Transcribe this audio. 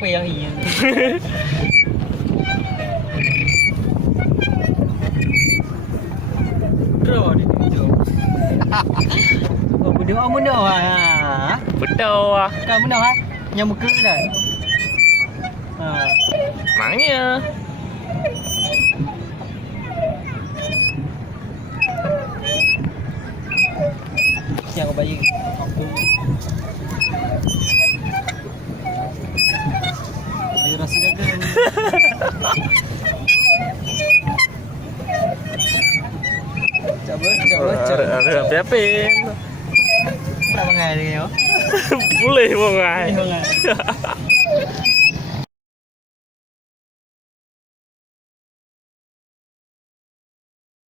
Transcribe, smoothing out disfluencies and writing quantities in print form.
Apa yang ingin? Bro, ni tu. Oh, benda awak muda ah. Betul ah. Kan muda ah. Yang muka dah. Ha. Mangnya. Siang kau bayi. Aku. Dia rasa gagal. Coba. Ada apa-apa? Tak bangai dia. Boleh bangai.